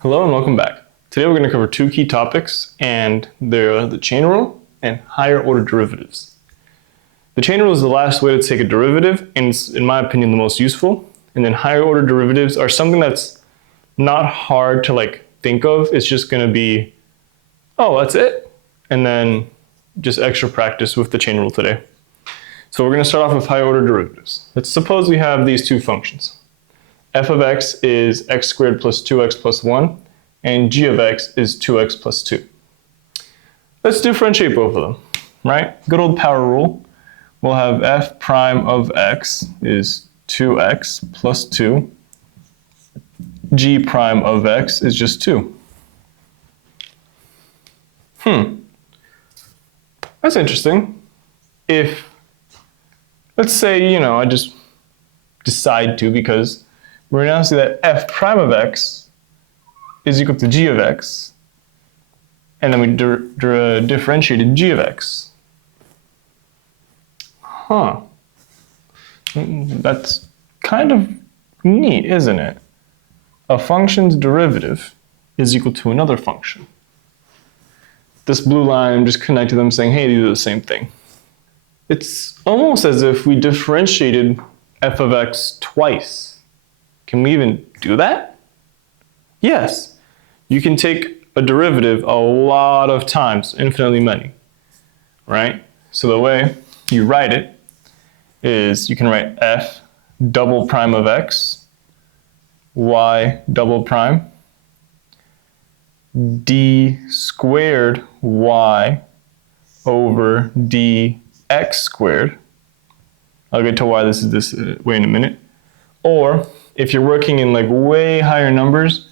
Hello and welcome back. Today we're going to cover two key topics, and they're the chain rule and higher order derivatives. The chain rule is the last way to take a derivative, and it's, in my opinion, the most useful. And then higher order derivatives are something that's not hard to think of. It's just going to be, oh, that's it. And then just extra practice with the chain rule today. So we're going to start off with higher order derivatives. Let's suppose we have these two functions. F of x is x squared plus 2x plus 1, and g of x is 2x plus 2. Let's differentiate both of them, right? Good old power rule. We'll have f prime of x is 2x plus 2. G prime of x is just 2. That's interesting. If, let's say, I just decide to, because we're going to see that f prime of x is equal to g of x, and then we differentiated g of x. That's kind of neat, isn't it? A function's derivative is equal to another function. This blue line, I'm just connecting them saying, hey, these are the same thing. It's almost as if we differentiated f of x twice. Can we even do that? Yes. You can take a derivative a lot of times, infinitely many, right? So the way you write it is you can write f double prime of x, y double prime, d squared y over dx squared. I'll get to why this is this way in a minute. Or if you're working in way higher numbers,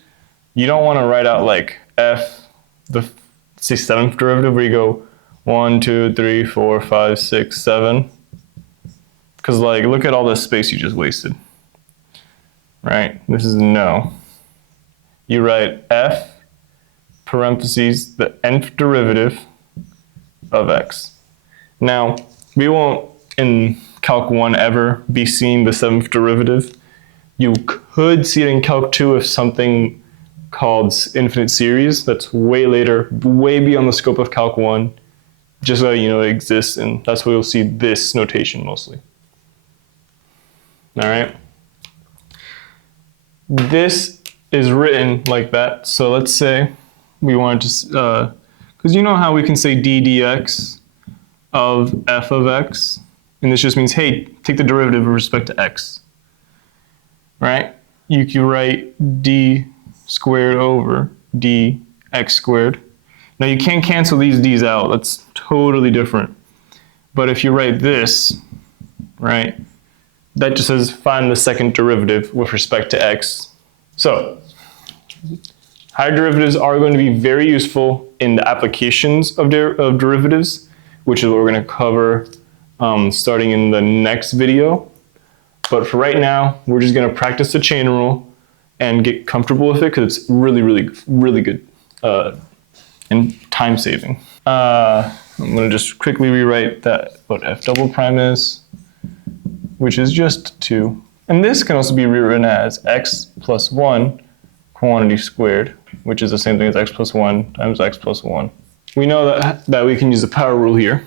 you don't want to write out f, say seventh derivative, where you go 1, 2, 3, 4, 5, 6, 7. Because look at all this space you just wasted. Right? This is no. You write f parentheses the nth derivative of x. Now, we won't in Calc 1 ever be seeing the seventh derivative. You could see it in Calc 2 if something called infinite series. That's way later, way beyond the scope of Calc 1. Just so you know it exists, and that's where you'll see this notation mostly. All right. This is written like that. So let's say we want to, because you know how we can say d dx of f of x, and this just means, hey, take the derivative with respect to x. Right? You can write d squared over dx squared. Now you can't cancel these d's out. That's totally different. But if you write this, right, that just says find the second derivative with respect to x. So higher derivatives are going to be very useful in the applications of derivatives, which is what we're going to cover starting in the next video. But for right now, we're just going to practice the chain rule and get comfortable with it, because it's really, really, really good and time saving. I'm going to just quickly rewrite that what f double prime is, which is just 2. And this can also be rewritten as x plus 1 quantity squared, which is the same thing as x plus 1 times x plus 1. We know that we can use the power rule here.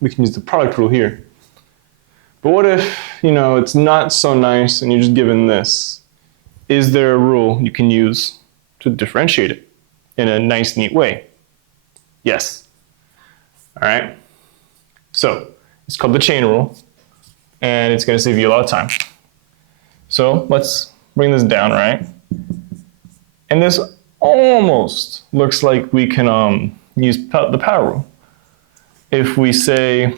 We can use the product rule here. But what if, it's not so nice and you're just given this? Is there a rule you can use to differentiate it in a nice, neat way? Yes. All right. So it's called the chain rule, and it's going to save you a lot of time. So let's bring this down, right? And this almost looks like we can use the power rule. If we say,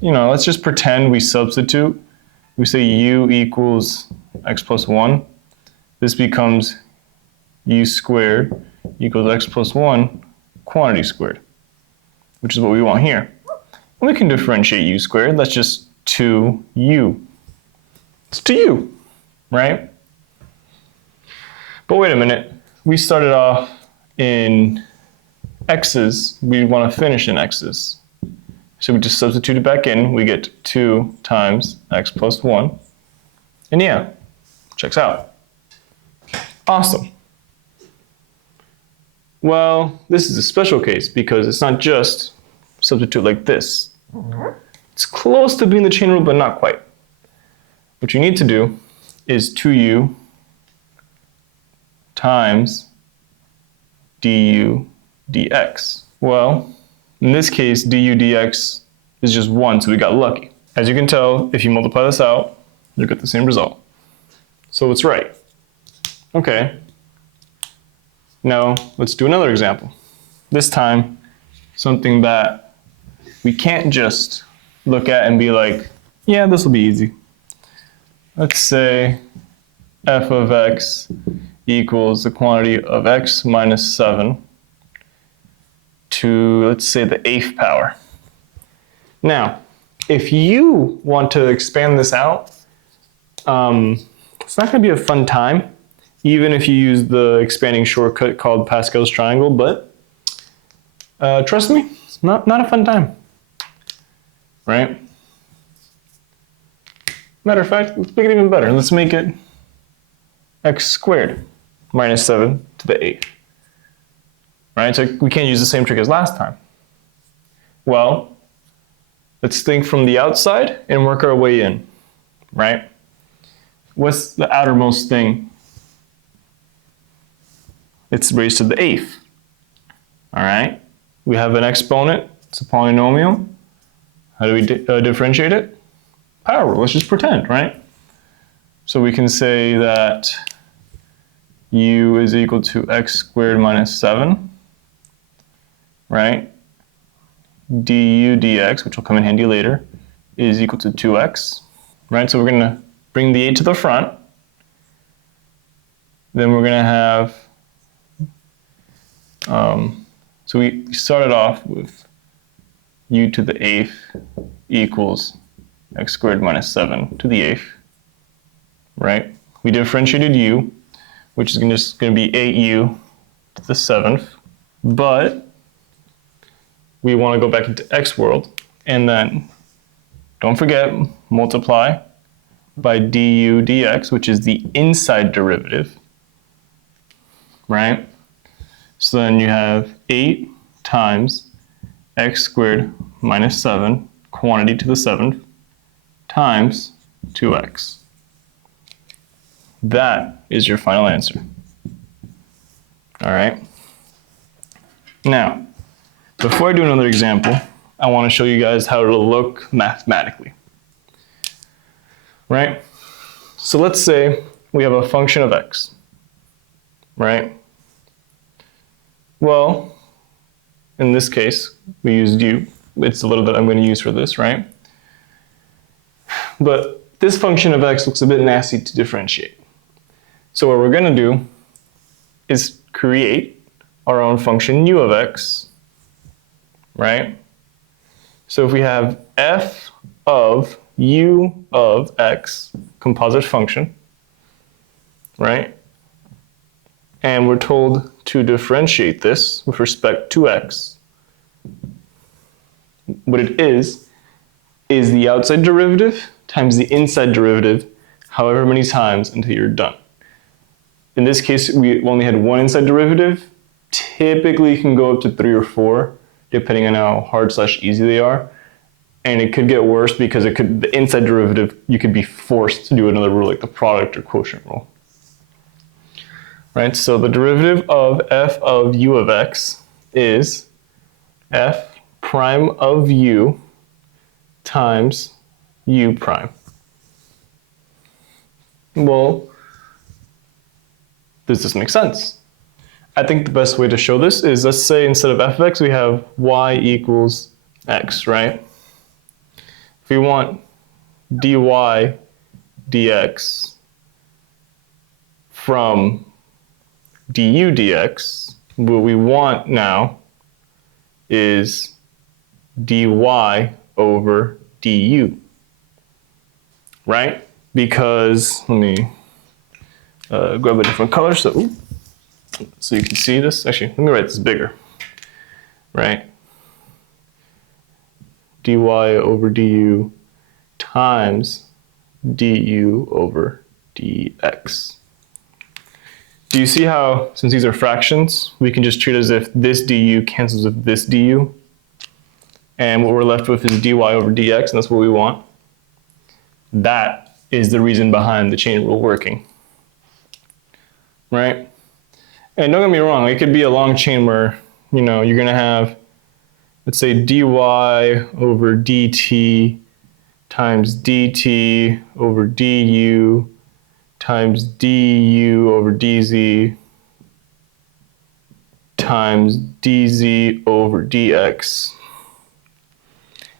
let's just pretend we substitute. We say u equals x plus 1. This becomes u squared equals x plus 1 quantity squared, which is what we want here. And we can differentiate u squared. That's just 2u. It's 2u, right? But wait a minute. We started off in x's. We want to finish in x's. So we just substitute it back in. We get 2 times x plus 1. And yeah, checks out. Awesome. Well, this is a special case because it's not just substitute like this. It's close to being the chain rule, but not quite. What you need to do is 2u times du dx. Well, in this case, du dx is just 1, so we got lucky. As you can tell, if you multiply this out, you'll get the same result. So it's right. Okay. Now, let's do another example. This time, something that we can't just look at and be like, yeah, this will be easy. Let's say f of x equals the quantity of x minus 7 to, let's say, the 8th power. Now, if you want to expand this out, it's not going to be a fun time, even if you use the expanding shortcut called Pascal's triangle, but trust me, it's not a fun time, right? Matter of fact, let's make it even better. Let's make it x squared minus 7 to the 8th, right? So we can't use the same trick as last time. Well, let's think from the outside and work our way in, right? What's the outermost thing? It's raised to the 8th, all right? We have an exponent, it's a polynomial. How do we differentiate it? Power rule, let's just pretend, right? So we can say that u is equal to x squared minus 7, right? Du dx, which will come in handy later, is equal to 2x, right? So we're going to bring the 8 to the front. Then we're going to have, so we started off with u to the 8th equals x squared minus 7 to the 8th, right? We differentiated u, which is just going to be 8u to the 7th, but we want to go back into x world, and then don't forget, multiply by du dx, which is the inside derivative, right? So then you have 8 times x squared minus 7, quantity to the 7th, times 2x. That is your final answer. All right? Now, before I do another example, I want to show you guys how it'll look mathematically. Right? So let's say we have a function of x, right? Well, in this case, we used u. It's a little bit I'm going to use for this, right? But this function of x looks a bit nasty to differentiate. So what we're going to do is create our own function u of x, right? So if we have f of u of x, composite function, right? And we're told to differentiate this with respect to x. What it is the outside derivative times the inside derivative however many times until you're done. In this case, we only had one inside derivative. Typically, you can go up to 3 or 4, depending on how hard/easy they are. And it could get worse because the inside derivative, you could be forced to do another rule like the product or quotient rule. Right, so the derivative of f of u of x is f prime of u times u prime. Well, does this make sense? I think the best way to show this is, let's say instead of f of x, we have y equals x, right? If we want dy dx from du dx, what we want now is dy over du, right? Because, let me grab a different color so you can see this. Actually, let me write this bigger, right? dy over du times du over dx. Do you see how, since these are fractions, we can just treat it as if this du cancels with this du? And what we're left with is dy over dx, and that's what we want. That is the reason behind the chain rule working, right? And don't get me wrong, it could be a long chain where, you know, you're going to have, let's say, dy over dt times dt over du times du over dz times dz over dx.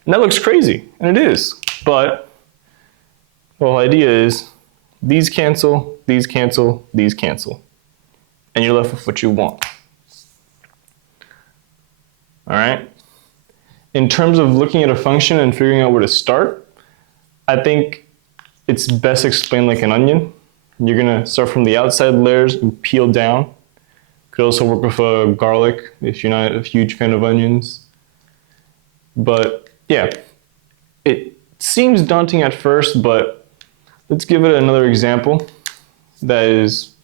And that looks crazy, and it is, but the whole idea is these cancel, these cancel, these cancel, and you're left with what you want. All right? In terms of looking at a function and figuring out where to start, I think it's best explained like an onion. You're gonna start from the outside layers and peel down. Could also work with a garlic if you're not a huge fan of onions. But yeah, it seems daunting at first, but let's give it another example that is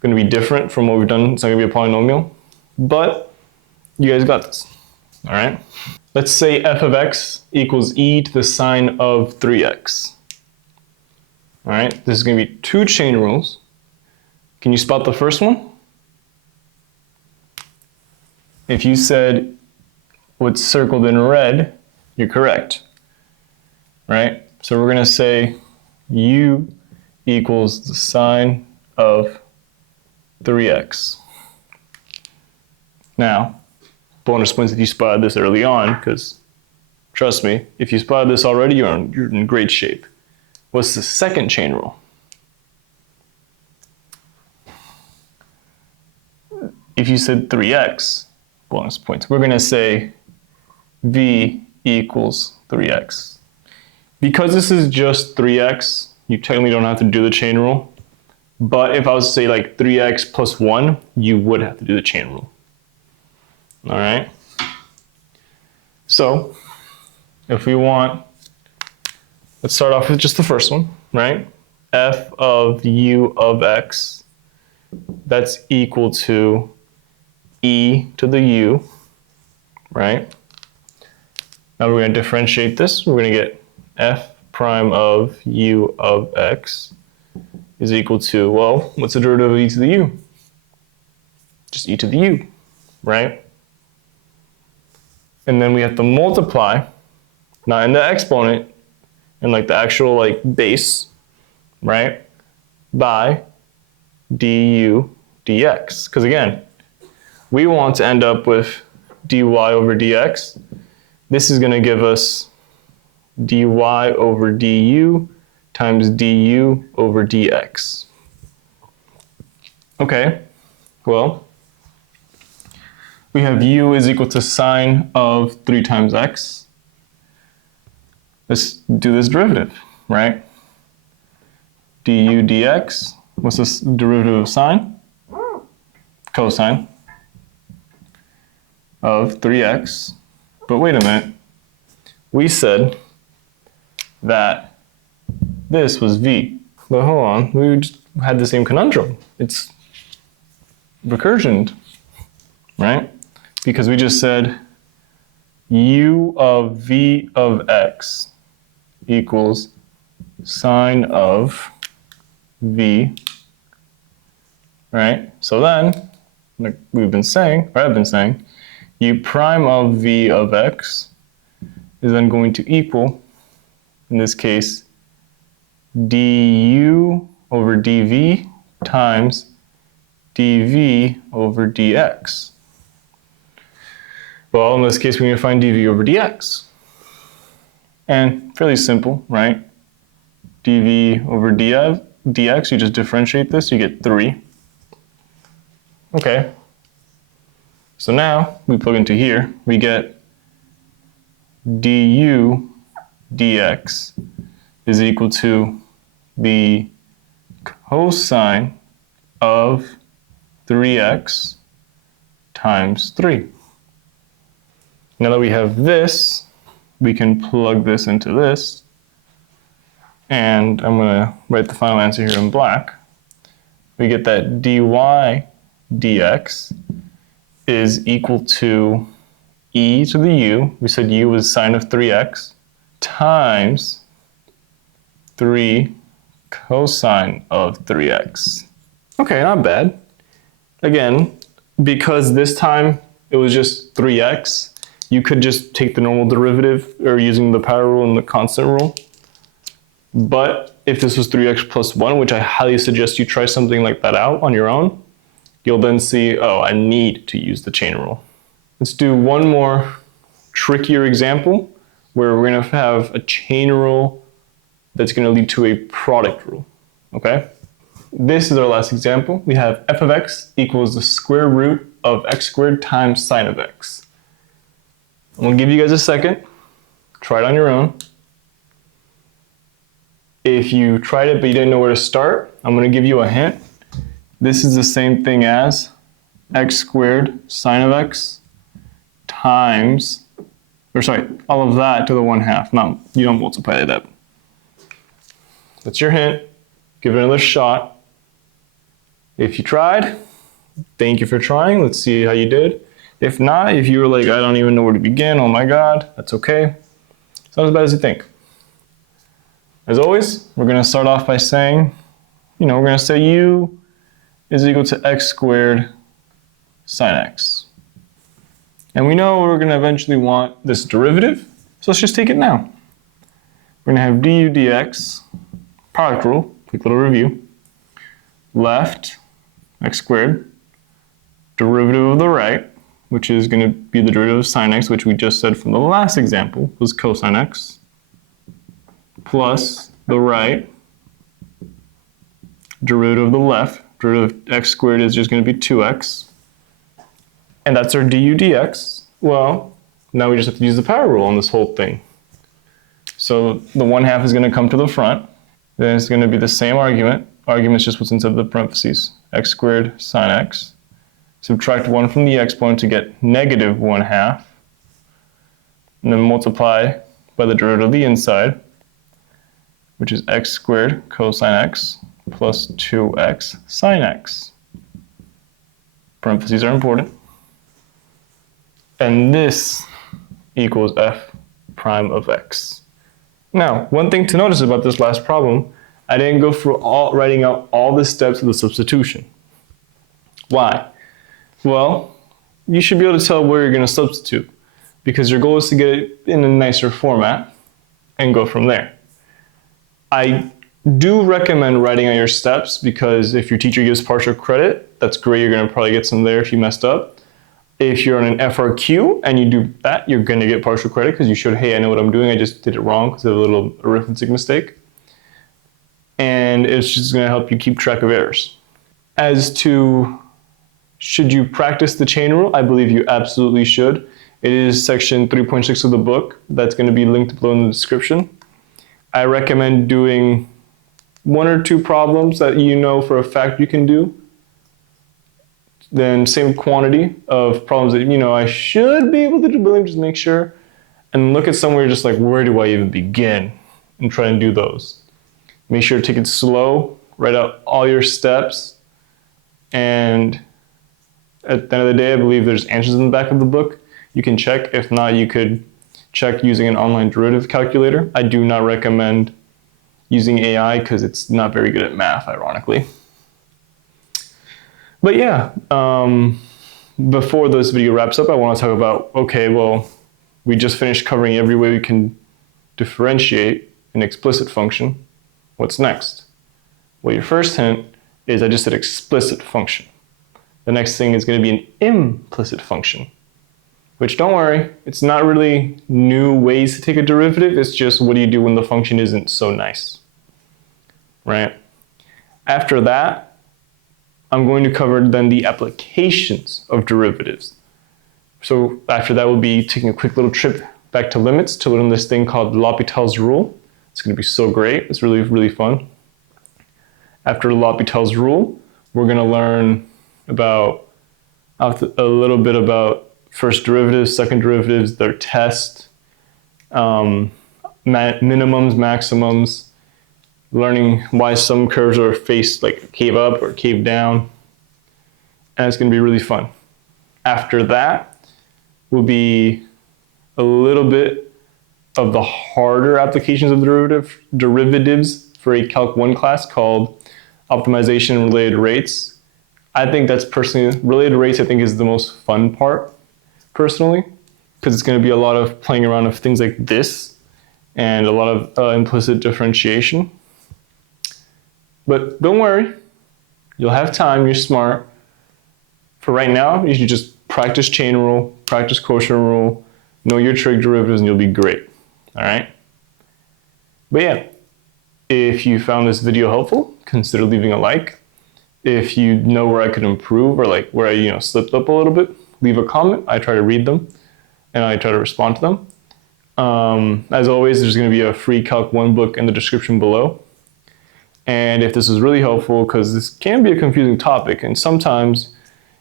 gonna be different from what we've done. It's not gonna be a polynomial, but you guys got this, all right? Let's say f of x equals e to the sine of 3x. All right, this is going to be two chain rules. Can you spot the first one? If you said what's circled in red, you're correct, right? So we're going to say u equals the sine of 3x. Now, bonus points if you spotted this early on, because trust me, if you spotted this already, you're in great shape. What's the second chain rule? If you said 3x, bonus points, we're going to say v equals 3x. Because this is just 3x, you technically don't have to do the chain rule. But if I was to say like 3x plus 1, you would have to do the chain rule. All right? So, if we want, let's start off with just the first one, right? F of u of x, that's equal to e to the u, right? Now we're going to differentiate this. We're going to get f prime of u of x is equal to, well, what's the derivative of e to the u? Just e to the u, right? And then we have to multiply, not in the exponent, in like the actual like base, right, by du dx. Because again, we want to end up with dy over dx. This is going to give us dy over du times du over dx. Okay, well, we have u is equal to sine of 3 times x. Let's do this derivative, right? Du dx, what's this derivative of sine? Cosine of 3x. But wait a minute, we said that this was v. But hold on, we just had the same conundrum. It's recursioned, right? Because we just said u of v of x equals sine of v, right? So then, like we've been saying, or I've been saying, u prime of v of x is then going to equal, in this case, du over dv times dv over dx. Well, in this case, we're going to find dv over dx. And fairly simple, right? dv over dx, you just differentiate this, you get 3. Okay. So now we plug into here, we get du dx is equal to the cosine of 3x times 3. Now that we have this, we can plug this into this, and I'm going to write the final answer here in black. we get that dy dx is equal to e to the u, we said u was sine of 3x, times 3 cosine of 3x. Okay, not bad. Again, because this time it was just 3x, you could just take the normal derivative or using the power rule and the constant rule. But if this was 3x plus 1, which I highly suggest you try something like that out on your own, you'll then see, oh, I need to use the chain rule. Let's do one more trickier example where we're going to have a chain rule that's going to lead to a product rule, okay? This is our last example. We have f of x equals the square root of x squared times sine of x. I'm going to give you guys a second. Try it on your own. If you tried it but you didn't know where to start, I'm going to give you a hint. This is the same thing as x squared sine of x times, or sorry, all of that to the 1/2. No, you don't multiply that. That's your hint. Give it another shot. If you tried, thank you for trying. Let's see how you did. If not, if you were like, I don't even know where to begin, oh my God, that's okay. It's not as bad as you think. As always, we're going to start off by saying, we're going to say u is equal to x squared sine x. And we know we're going to eventually want this derivative, so let's just take it now. We're going to have du dx, product rule, quick little review, left, x squared, derivative of the right, which is going to be the derivative of sine x, which we just said from the last example was cosine x, plus the right, derivative of the left, derivative of x squared is just going to be 2x, and that's our du dx. Well, now we just have to use the power rule on this whole thing. So the 1/2 is going to come to the front, then it's going to be the same argument. Argument is just what's inside the parentheses, x squared sine x. Subtract 1 from the exponent to get negative 1/2, and then multiply by the derivative of the inside, which is x squared cosine x plus 2x sine x. Parentheses are important. And this equals f prime of x. Now, one thing to notice about this last problem, I didn't go through writing out all the steps of the substitution. Why? Well, you should be able to tell where you're going to substitute, because your goal is to get it in a nicer format and go from there. I do recommend writing out your steps, because if your teacher gives partial credit, that's great. You're going to probably get some there if you messed up. If you're on an FRQ and you do that, you're going to get partial credit because you showed, hey, I know what I'm doing. I just did it wrong because of a little arithmetic mistake. And it's just going to help you keep track of errors. As to should you practice the chain rule, I believe you absolutely should. It is section 3.6 of the book. That's going to be linked below in the description. I recommend doing 1 or 2 problems that you know for a fact you can do. Then same quantity of problems that I should be able to do, but let me just make sure. And look at somewhere just like, where do I even begin? And try and do those. Make sure to take it slow, write out all your steps, and at the end of the day, I believe there's answers in the back of the book. You can check. If not, you could check using an online derivative calculator. I do not recommend using AI because it's not very good at math, ironically. But yeah, before this video wraps up, I want to talk about, okay, well, we just finished covering every way we can differentiate an explicit function. What's next? Well, your first hint is I just said explicit function. The next thing is going to be an implicit function, which, don't worry, it's not really new ways to take a derivative. It's just what do you do when the function isn't so nice, right? After that, I'm going to cover then the applications of derivatives. So after that, we'll be taking a quick little trip back to limits to learn this thing called L'Hopital's rule. It's going to be so great. It's really, really fun. After L'Hopital's rule, we're going to learn about a little bit about first derivatives, second derivatives, their test, minimums, maximums, learning why some curves are faced like cave up or cave down. And it's going to be really fun. After that will be a little bit of the harder applications of derivatives for a Calc 1 class called optimization and related rates. I think that's personally, related rates I think is the most fun part personally, because it's going to be a lot of playing around with things like this and a lot of implicit differentiation. But don't worry, you'll have time, you're smart. For right now, you should just practice chain rule, practice quotient rule, know your trig derivatives, and you'll be great. All right? But yeah, if you found this video helpful, consider leaving a like. If you know where I could improve or like where I slipped up a little bit, leave a comment. I try to read them and I try to respond to them. As always, there's going to be a free Calc 1 book in the description below. And if this was really helpful, because this can be a confusing topic, and sometimes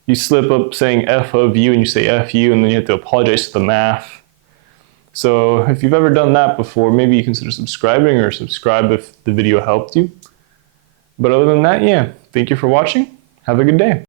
you slip up saying f of u and you say fu, and then you have to apologize to the math. So if you've ever done that before, maybe you consider subscribing or subscribe if the video helped you. But other than that, yeah, thank you for watching. Have a good day.